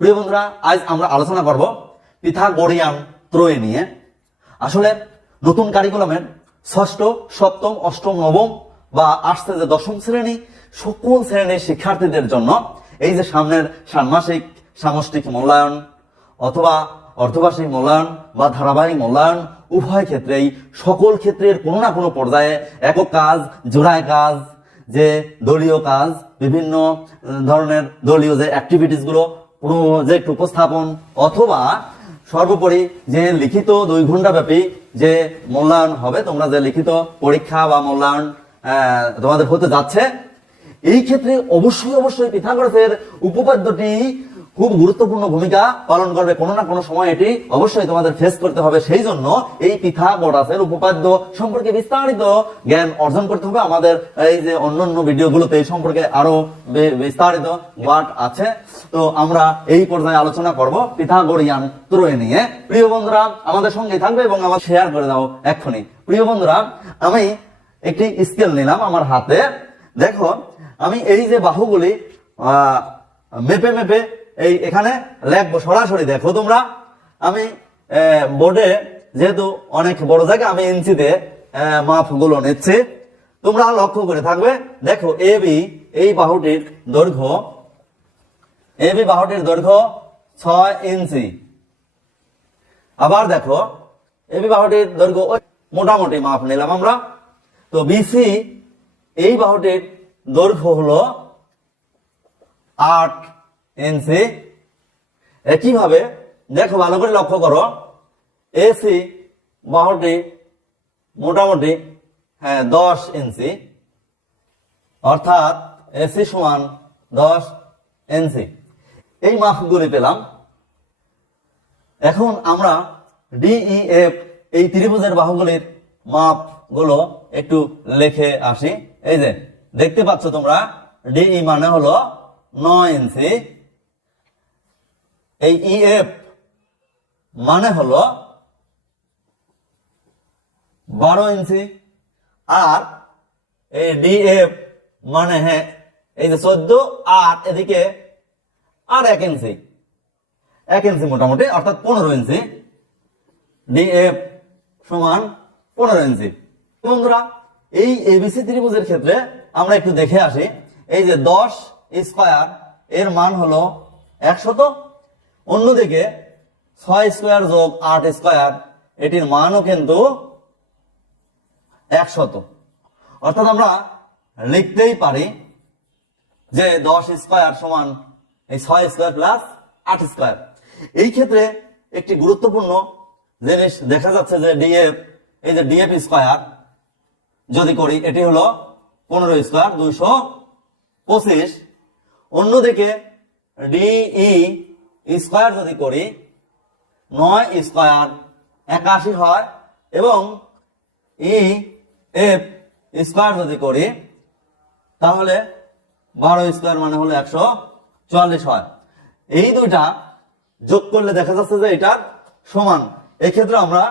প্রিয় বন্ধুরা, আজ আমরা আলোচনা করব পিথাগোরিয়ান ত্রয় নিয়ে। আসলে নতুন কারিকুলামের ষষ্ঠ, সপ্তম, অষ্টম, নবম বা আসছে যে দশম শ্রেণি, সকল শ্রেণির শিক্ষার্থীদের জন্য এই যে সামনের ষান্মাসিক সামষ্টিক মূল্যায়ন অথবা অর্ধবার্ষিক মূল্যায়ন বা ধারাবাহিক মূল্যায়ন, উভয় ক্ষেত্রেই সকল ক্ষেত্রের কোনো না কোনো পর্যায়ে একক কাজ, জোড়ায় কাজ, যে দলীয় কাজ, বিভিন্ন ধরনের দলীয় যে অ্যাক্টিভিটিসগুলো প্রজেক্ট উপস্থাপন অথবা সর্বোপরি যে লিখিত দুই ঘণ্টা ব্যাপী যে মূল্যায়ন হবে, তোমরা যে লিখিত পরীক্ষা বা মূল্যায়ন তোমাদের হতে যাচ্ছে, এই ক্ষেত্রে অবশ্যই অবশ্যই পিথাগরাসের উপপাদ্যটি খুব গুরুত্বপূর্ণ ভূমিকা পালন করবে কোনো না কোনো সময় এটি অবশ্যই তোমাদের ফেস করতে হবে। সেই জন্য এই পিথাগোরাসের উপপাদ্য সম্পর্কে বিস্তারিত জ্ঞান অর্জন করতে হবে। আমাদের এই যে অন্যান্য ভিডিওগুলোতে এই সম্পর্কে আরও বিস্তারিত পাঠ আছে। তো আমরা এই পর্যায়ে আলোচনা করব পিথাগোরিয়ান ত্রয় নিয়ে। প্রিয় বন্ধুরা আমাদের সঙ্গে থাকবে এবং আমার শেয়ার করে দাও এক্ষুনি। প্রিয় বন্ধুরা আমি একটি স্কেল নিলাম আমার হাতে। দেখো আমি এই যে বাহুগুলি আহ, মেপে মেপে এই এখানে লেখবো সরাসরি দেখো তোমরা। আমি বোর্ডে যেহেতু অনেক বড় জায়গা, আমি ইঞ্চিতে মাপগুলো নিচ্ছি। তোমরা লক্ষ্য করে থাকবে, দেখো এ বি এই বাহুটির দৈর্ঘ্য এ বি বাহুটির দৈর্ঘ্য ছয় ইঞ্চি আবার দেখো এ বি বাহুটির দৈর্ঘ্য মোটামুটি মাপ নিলাম আমরা। তো বিসি এই বাহুটির দৈর্ঘ্য হলো আট ইঞ্চি একইভাবে দেখো, ভালো করে লক্ষ্য করো। এসি বাহুটি মোটামুটি হ্যাঁ দশ ইঞ্চি অর্থাৎ এসি সমান দশ ইঞ্চি এই মাপগুলি পেলাম। এখন আমরা ডিইএফ এই ত্রিভুজের বাহুগুলির মাপগুলো একটু লিখে আসি। এই যে, দেখতে পাচ্ছ তোমরা? ডিই মানে হলো নয় ইঞ্চি এই ইএফ মানে হলো বারো ইঞ্চি আর এই ডিএফ মানে হ্যাঁ এই যে চোদ্দ আর এদিকে আর এক ইঞ্চি। এক ইঞ্চি মোটামুটি, অর্থাৎ পনেরো ইঞ্চি। ডিএফ সমান পনেরো ইঞ্চি। বন্ধুরা, এই এবিসি ত্রিভুজের ক্ষেত্রে আমরা একটু দেখে আসি। এই যে দশ স্কোয়ার, এর মান হলো একশত অন্যদিকে ছয় স্কোয়ার যোগ আট স্কোয়ার, এটির মানও কিন্তু একশত। অর্থাৎ আমরা লিখতেই পারি যে দশ স্কোয়ার সমান এই ছয় স্কোয়ার প্লাস আট স্কোয়ার। এই ক্ষেত্রে একটি গুরুত্বপূর্ণ জিনিস দেখা যাচ্ছে যে ডিএফ, এই যে ডিএফ স্কোয়ার, যদি করি, এটি হলো পনেরো স্কোয়ার দুইশো পঁচিশ। অন্যদিকে ডিই স্কোয়ার যদি করি, নয় স্কোয়ার একাশি হয় এবং ই এফ স্কোয়ার যদি করি, তাহলে বারো স্কোয়ার মানে হলো একশো চুয়াল্লিশ হয়। এই দুইটা যোগ করলে দেখা যাচ্ছে যে এটার সমান। এক্ষেত্রে আমরা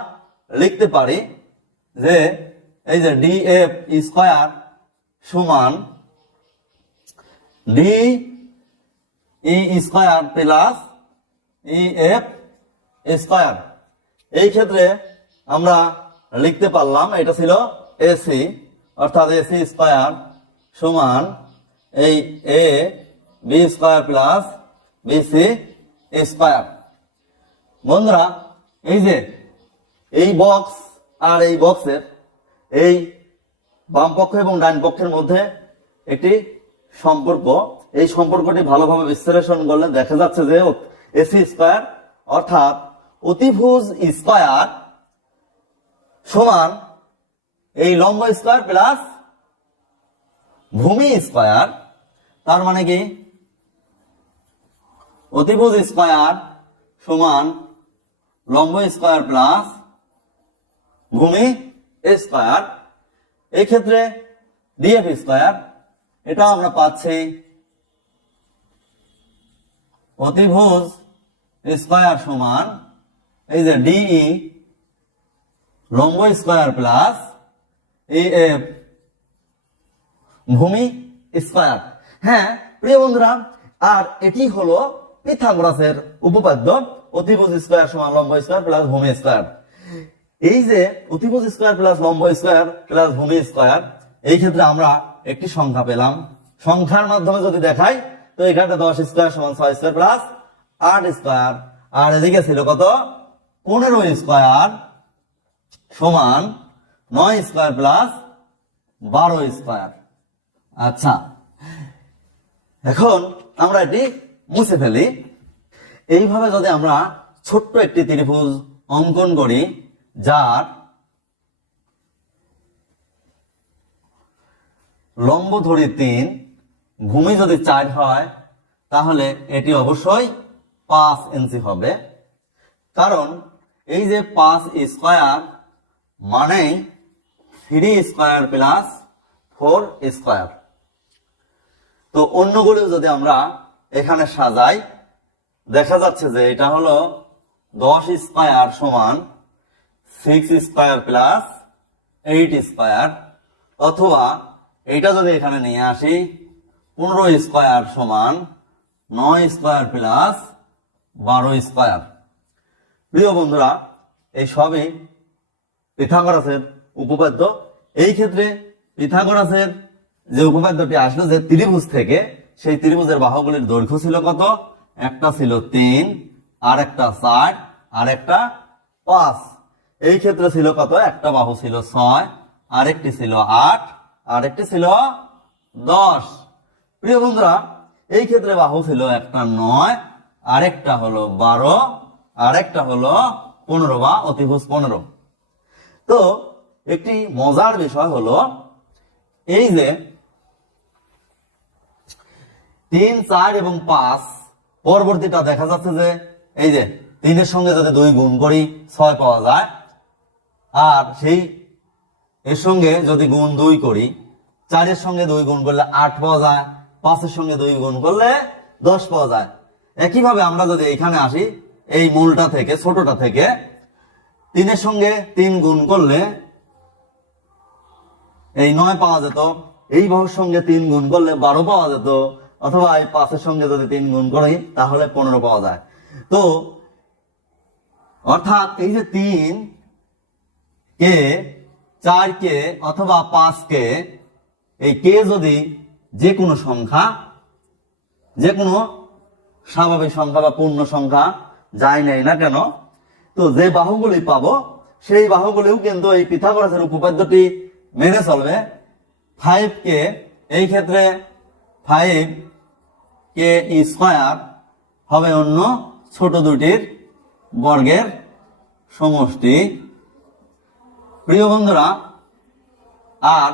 লিখতে পারি যে এই যে ডি এফ স্কোয়ার সমান D E square plus E F square এই ক্ষেত্রে আমরা লিখতে পারলাম, এটা ছিল এসি অর্থাৎ এসি স্কোয়ার সমান এই A B square plus BC square বন্ধুরা, এই যে, এই বক্স আর এই বক্সের এই বাম পক্ষ এবং ডান পক্ষের মধ্যে একটি সম্পর্ক। এই সম্পর্কটি ভালোভাবে বিশ্লেষণ করলে দেখা যাচ্ছে যে এসি স্কোয়ার অর্থাৎ অতিভুজ স্কোয়ার সমান এই লম্ব স্কোয়ার প্লাস ভূমি স্কোয়ার, তার মানে কি? অতিভুজ স্কোয়ার সমান লম্ব স্কোয়ার প্লাস ভূমি স্কোয়ার। এই ক্ষেত্রে ডিএফ স্কোয়ার এটা আমরা পাচ্ছি অতিভুজ স্কোয়ার সমান, এই যে ডিই লম্ব স্কোয়ার প্লাস এফ ভূমি স্কোয়ার। হ্যাঁ প্রিয় বন্ধুরা, আর এটি হলো পিথাগোরাসের উপপাদ্য, অতিভুজ স্কোয়ার সমান লম্ব স্কোয়ার প্লাস ভূমি স্কোয়ার। এই যে অতিভুজ স্কোয়ার প্লাস লম্ব স্কোয়ার প্লাস ভূমি স্কোয়ার, এই ক্ষেত্রে আমরা একটি সংখ্যা পেলাম। সংখ্যার মাধ্যমে যদি দেখাই, তো এখানে দশ স্কোয়ার সমান ছয় স্কোয়ার প্লাস আট স্কোয়ার আর এদিকে ছিল কত? পনেরো স্কোয়ার সমান নয় স্কোয়ার প্লাস বারো স্কোয়ার আচ্ছা এখন আমরা এটি মুছে ফেলি। এইভাবে যদি আমরা ছোট্ট একটি ত্রিভুজ অঙ্কন করি, যার লম্ব ধরি তিন, ভূমি যদি চার হয়, তাহলে এটি অবশ্যই পাঁচ ইঞ্চি হবে। কারণ এই যে পাঁচ স্কোয়ার মানেই three square plus four square. তো অন্যগুলো যদি আমরা এখানে সাজাই, দেখা যাচ্ছে যে এটা হলো দশ স্কোয়ার সমান six square plus eight square. অথবা এটা যদি এখানে নিয়ে আসি, পনেরো স্কোয়ার সমান নয় স্কোয়ার প্লাস বারো স্কোয়ার প্রিয় বন্ধুরা, এই সবই পিথাগোরাসের উপপাদ্য। এই ক্ষেত্রে পিথাগোরাসের যে উপপাদ্যটি আসলো যে ত্রিভুজ থেকে, সেই ত্রিভুজের বাহুগুলির দৈর্ঘ্য ছিল কত? একটা ছিল তিন আর একটা চার আর একটা পাঁচ। এই ক্ষেত্রে ছিল কত? একটা বাহু ছিল ছয়, আরেকটি ছিল আট, আরেকটি ছিল দশ। প্রিয় বন্ধুরা, এই ক্ষেত্রে বাহু ছিল একটা নয় আরেকটা হলো বারো, আরেকটা হলো পনেরো বা অতিভুজ পনেরো। তো একটি মজার বিষয় হলো, এই যে তিন, চার এবং পাঁচ, পরবর্তীটা দেখা যাচ্ছে যে এই যে তিনের সঙ্গে যদি দুই গুণ করি, ছয় পাওয়া যায়। আর সেই এর সঙ্গে যদি গুণ দুই করি, চারের সঙ্গে দুই গুণ করলে আট পাওয়া যায়, পাঁচের সঙ্গে দুই গুণ করলে দশ পাওয়া যায়। একইভাবে আমরা যদি এখানে আসি, এই মূলটা থেকে, ছোটটা থেকে, তিনের সঙ্গে তিন গুণ করলে এই নয় পাওয়া যেত। এই বাহুর সঙ্গে তিন গুণ করলে বারো পাওয়া যেত। অথবা এই পাঁচের সঙ্গে যদি তিন গুণ করি, তাহলে পনেরো পাওয়া যায়। তো, অর্থাৎ এই যে তিন কে, চার কে, অথবা পাঁচ কে, এই কে যদি যে কোনো সংখ্যা যে কোনো স্বাভাবিক সংখ্যা বা পূর্ণ সংখ্যা যাই নেই না কেন? তো যে বাহুগুলি পাবো, সেই বাহুগুলিও কিন্তু এই পিথাগোরাসের উপপাদ্যটি মেনে চলবে। ফাইভ কে এই ক্ষেত্রে ফাইভ কে স্কোয়ার হবে অন্য ছোট দুটির বর্গের সমষ্টি। প্রিয় বন্ধুরা, আর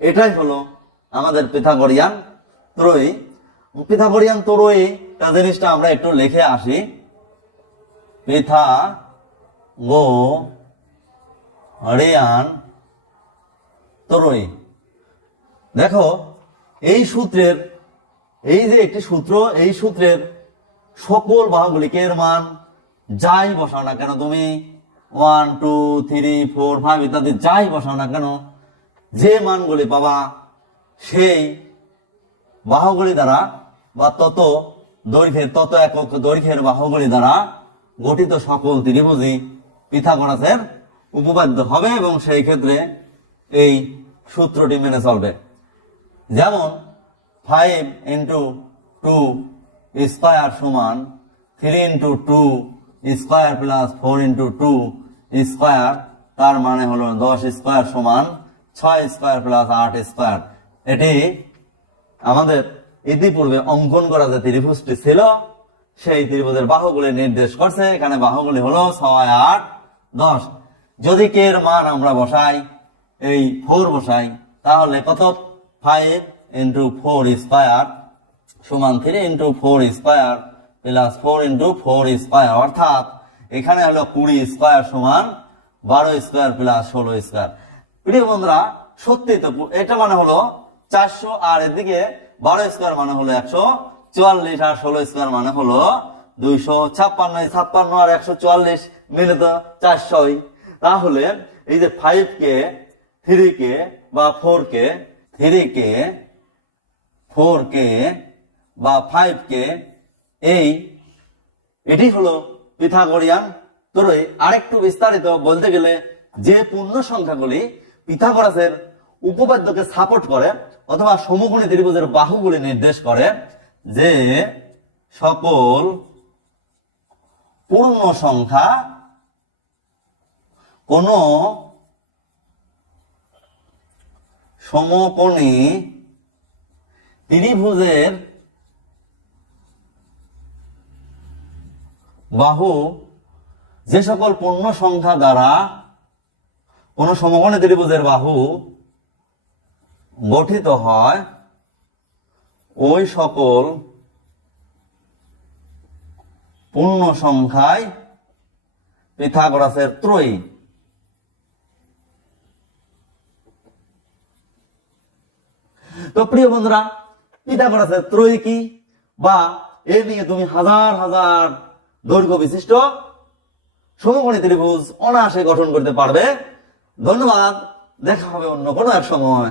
এটাই হলো আমাদের পিথাগোরিয়ান ত্রয়ী। পিথাগোরিয়ান ত্রয়ী তা জিনিসটা আমরা একটু লিখে আসি। পিথা, গো, হরিয়ান ত্রয়ী দেখো, এই সূত্রের, এই যে একটি সূত্র, এই সূত্রের সকল বাহুগুলিকে এর মান? যাই বসাও না কেন তুমি? One two three four five ইত্যাদি যাই বসাও না কেন? যে মানগুলি পাবা, সেই বাহুগুলি দ্বারা বা তত দৈর্ঘ্যের তত একক দৈর্ঘ্যের বাহুগুলি দ্বারা গঠিত সকল ত্রিভুজই পিথাগোরাসের উপপাদ্য হবে এবং সেই ক্ষেত্রে এই সূত্রটি মেনে চলবে। যেমন ফাইভ ইন্টু টু স্কোয়ার সমান three into two square plus four into two square তার মানে হলো দশ স্কোয়ার সমান ছয় স্কোয়ার প্লাস আট স্কোয়ার এটি আমাদের ইতিপূর্বে অঙ্কন করা যে ত্রিভুজটি ছিল, সেই ত্রিভুজের বাহুগুলি নির্দেশ করছে। এখানে বাহুগুলি হলো ছয়, আট, দশ। যদি কে এর মান আমরা বসাই, এই ফোর বসাই, তাহলে কত? ফাইভ ইন্টু ফোর স্কোয়ার সমান three into four square plus four into four square অর্থাৎ এখানে হলো কুড়ি স্কোয়ার সমান বারো স্কোয়ার প্লাস ষোলো স্কোয়ার প্রিয় বন্ধুরা, সত্যি তো এটা মানে হলো চারশো আর এদিকে বারো স্কোয়ার মানে হলো একশো চুয়াল্লিশ আর ষোলো স্কোয়ার মানে হলো দুইশো ছাপ্পান্ন ছাপ্পান্ন আর একশো চুয়াল্লিশ মিলে তো চারশোই। তাহলে এই যে ফাইভ কে থ্রি কে বা ফোর কে থ্রি কে ফোর কে বা ফাইভ কে, এই, এটি হলো পিথাগোরিয়ান ত্রয়ী আরেকটু বিস্তারিত বলতে গেলে যে পূর্ণ সংখ্যাগুলি পিথাগোরাসের উপপাদ্যকে সাপোর্ট করে অথবা সমকোণী ত্রিভুজের বাহুগুলি নির্দেশ করে যে সকল পূর্ণ সংখ্যা কোন সমকোণী ত্রিভুজের বাহু যে সকল পূর্ণ সংখ্যা দ্বারা কোন সমকোণী ত্রিভুজের বাহু গঠিত হয় ওই সকল পূর্ণ সংখ্যায় পিথাগোরাসের ত্রয়ী। তো প্রিয় বন্ধুরা, পিথাগোরাসের ত্রয়ী কি? বা এ নিয়ে তুমি হাজার হাজার দৈর্ঘ্য বিশিষ্ট সমকোণী ত্রিভুজ অনায়াসে গঠন করতে পারবে। ধন্যবাদ, দেখা হবে অন্য কোনো এক সময়।